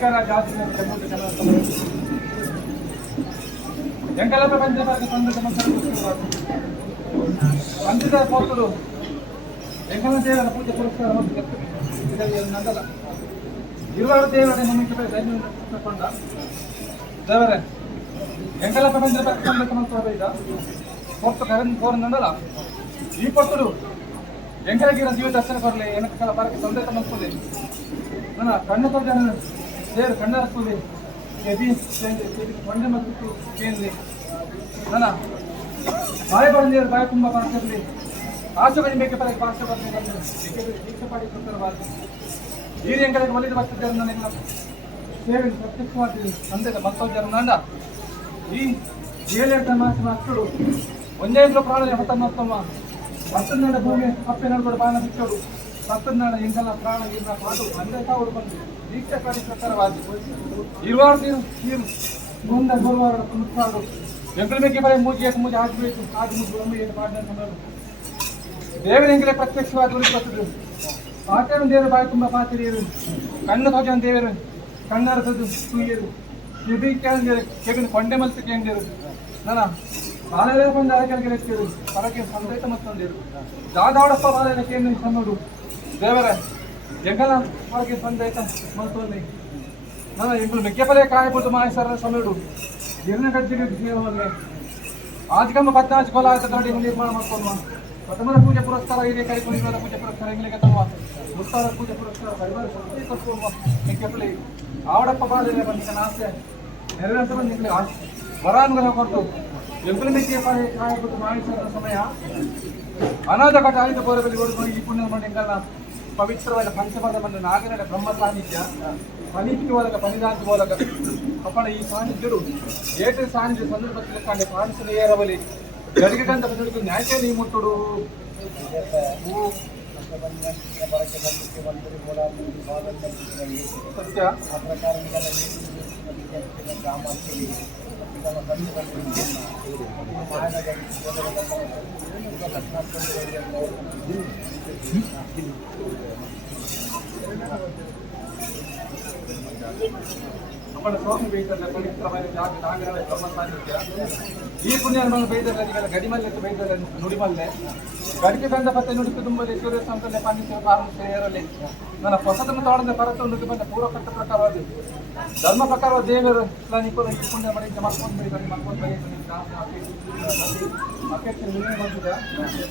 ಶಂಕರ ಜಾತಿ ಎಂಕಲ ಪ್ರಪಂಚ ಪಂಚದ ಪೋತರು ಎಂಕಲ ದೇವರ ಪೂಜೆ ಪುರಸ್ಕಾರ ಇದರಲ್ಲಿ ನಂದಲ್ಲ ಇರುವಾರು ದೇವರ ನಮಗೆ ಕೊಂಡ ದೇವರೇ ಎಂಕಲ ಪ್ರಪಂಚ ಪೋರ್ತು ಕೋರ ನಂದಲ್ಲ ಈ ಪೊತ್ತರು ಎಂಕಲಗಿರ ಜೀವ ದರ್ಶನ ಕೊರಲಿ ಏನಕ್ಕೆಲ್ಲ ಬರಕ್ಕೆ ತೊಂದರೆ ತಮ್ಮಲ್ಲಿ ನನ್ನ ಕಣ್ಣು ತೊಂದರೆ ದೇವರು ಕಣ್ಣರಸ್ಲಿ ಎಬಿ ಕೊಂಡೆ ಮತ್ತು ಕೇಳಲಿ ನನ್ನ ಬಾಯಿ ಬಂದೇರು ಬಾಯಿ ತುಂಬ ಪಾಠದಲ್ಲಿ ಆಸೆ ಬೇಕೆ ಪರಕ್ಕೆ ಪಾಠ ಬರಬೇಕು ದೀಕ್ಷೆ ಪಾಡಿ ಕೊಡ್ತಿರಬಾರ್ದು ಹಿರಿಯ ಎಂಕಲಿಗೆ ಒಲಿದು ಬರ್ತಿದ್ದಾರೆ ನನಗೆ ಸೇವೆ ಪ್ರತ್ಯಕ್ಷವಾಗ್ತಿದೆ ತಂದೆ ಮತ್ತೊಂದು ನಂಡ ಈ 7 ಮಾಸ ಮಕ್ಕಳು ಒಂದೇ ಪ್ರಾಣ ಹೊತ್ತಮ್ಮ ಮತ್ತೊಂದ ಭೂಮಿ ಅಪ್ಪೆ ನಡ್ಕೊಂಡು ಬಾಣ ಬಿಟ್ಟೋಡು ಮತ್ತೊಂದ ಎಂಕಲ ಪ್ರಾಣ ಇಲ್ಲ ಪಾಡು ಒಂದೇ ತಾವು ಬಂದು ದೀಕ್ಷೆ ಪಾಡಿ ಪ್ರಕಾರವಾದ ಇರುವಾರು ನೀರು ಮುಂದೆ ಗುರುವಾರ ಮುಟ್ಟಾಡು ಎಂಕಲ ಬೇಕೆ ಬರೀ ಮೂಜಿ ಹಾಕಬೇಕು ಆಗ ಮುದ್ದು ಒಮ್ಮೆ ಏನು ಪಾಡ ದೇವರ ಎಂಕಲೆ ಪ್ರತ್ಯಕ್ಷವಾದ ಬರ್ತದೆ ಪಾಠ ದೇವರು ಬಾಯಿ ತುಂಬ ಪಾತಿರಿಯರು ಕಣ್ಣು ತೋಜನ್ ದೇವರು ಕಣ್ಣರಸದು ಸುಯ್ಯರು ಕಿಬಿ ಕೇಳಿದರು ಕೆಗನು ಕೊಂಡೆ ಮಲ್ತು ಕೇಳಿದರು ನನ್ನ ಬಾಲೆಲ್ಲ ಬಂದು ಅರಕೆಲ್ಗೆ ಎತ್ತಿರು ಪರಕ್ಕೆ ಸಂದೇಶ ಮತ್ತೊಂದಿರು ದಾದಾವಡಪ್ಪ ಬಾಲೆಲ್ಲ ಕೇಳಿ ಸಣ್ಣೋಡು ದೇವರ ಎಂಗಲ ಹೊರಗೆ ಸಂದೇಶ ಮಲ್ತೊಂದಿ ನನ್ನ ಎಂಗಳು ಮೆಕ್ಕೆಪಲೆ ಕಾಯಬಹುದು ಮಾಯಸರ ಸಣ್ಣೋಡು ಗಿರ್ನ ಗಜ್ಜಿಗೆ ಜೀವನವಲ್ಲೇ ಆಜ್ಕಮ್ಮ 14 ಕೋಲ ಆಯ್ತು ನೋಡಿ ನಿರ್ಮಾಣ ಮಾಡ್ಕೊಂಡು ಪ್ರಥಮದ ಪೂಜೆ ಪುರಸ್ಕಾರ ಇದೆ ಕೈಗೊಂಡಿರುವ ಪೂಜೆ ಪುರಸ್ಕಾರ ಇಂಗ್ಲಿಗೆ ತರುವ ಮುತ್ತಾರ ಪೂಜೆ ಪುರಸ್ಕಾರ ಪರಿವಾರ ಸಂಸ್ಥೆ ಕೊಟ್ಟು ಮೆಕ್ಕೆಪಲೆ ಆವಡಪ್ಪ ಬಾಲೆಲ್ಲ ಬಂದಿನ ಆಸೆ ನೆರವೇರಿಸ ಬಂದು ವರಾನುಗ್ರಹ ಕೊಟ್ಟು ಎಂಪಲು ಮೆಕ್ಕೆ ಕಾಯಬಹುದು ಮಾಯಸರ ಸಮಯ ಅನಾಥ ಕಟ ಆಯುಧ ಪೌರದಲ್ಲಿ ಓಡಿಕೊಂಡು ಈ ಪುಣ್ಯ ಮಾಡಿಂಗಲ್ಲ ಪವಿತ್ರವಾದ ಪಂಚಪದ ಬಂದ ನಾಗನಡ ಬ್ರಹ್ಮ ಸಾನ್ನಿಧ್ಯ ಪನಿಕ್ಕೆ ಮೂಲಕ ಪನಿದಾಂತಿ ಮೂಲಕ ಅಪ್ಪಣ ಈ ಸಾನ್ನಿಧ್ಯರು ಏಟ ಸಾನ್ನಿಧ್ಯ ಸಂದರ್ಭದಲ್ಲಿ ಕಂಡು ಕಾಣಿಸಲು ಏರವಲಿ ಗಡಿಗೆ ಗಂಧ ಬಂದು ನ್ಯಾಯದಲ್ಲಿ ಮುಟ್ಟುಡು ಸತ್ಯ ಆ ಪ್ರಕಾರ ಸ್ವಾಮಿ ಬೈದಲ್ಲ ಪವಿತ್ರವಾದ ಜಾಗ ನಾಗರಳ ಬ್ರಹ್ಮ ಸಾನ್ನಿಧ್ಯ ಈ ಪುಣ್ಯವನ್ನು ಬೈದಲ್ಲ ಗಡಿಮಲ್ಲೆ ಬೈದಲ್ಲ ನುಡಿಮಲ್ಲೆ ಗಡಿಗೆ ಬಂದ ಪತ್ತೆ ನುಡಿತು ತುಂಬಲ್ಲಿ ಸೂರ್ಯ ಸಂತಲೆ ಪಾಂಡಿತ್ಯ ಪಾರಂಶ ಏರಲಿ ನನ್ನ ಹೊಸದನ್ನು ತೋಡದ ಪರತ ನುಡಿ ಬಂದ ಪೂರ್ವಕಟ್ಟ ಪ್ರಕಾರವಾದ ಧರ್ಮ ಪ್ರಕಾರವಾದ ದೇವರು ನಿಪುಣ ಈ ಪುಣ್ಯ ಮಾಡಿದ್ದ ಮತ್ತೊಂದು ಬೈದಲ್ಲಿ ಮತ್ತೊಂದು ಬೈದ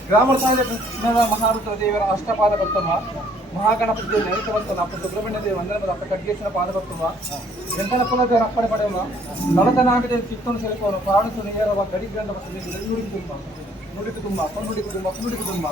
ಗ್ರಾಮ ಸಾಹಿತ್ಯ ಮಹಾರುದ್ರ ದೇವರ ಅಷ್ಟಪಾದ ಭಕ್ತಮ್ಮ ಮಹಾಗಣಪತಿ ನೈತ ಭಕ್ತನ ಅಪ್ಪ ಸುಬ್ರಹ್ಮಣ್ಯ ದೇವ ವಂದನದ ಅಪ್ಪ ಖಡ್ಗೇಶ್ವರ ಪಾದ ಭಕ್ತಮ್ಮ ಎಂಕನ ಕುಲದೇವರ ಅಪ್ಪಣೆ ಪಡೆಯುವ ನಳತನಾಗದೆ ಚಿತ್ತನ್ನು ಸೆಲುವನು ಪ್ರಾಣಿಸು ಏರವ ಗಡಿ ಗ್ರಂಥ ನುಡಿದು ತುಂಬ ನುಡಿದು ತುಂಬ ನುಡಿದು ತುಂಬ ನುಡಿದು ತುಂಬ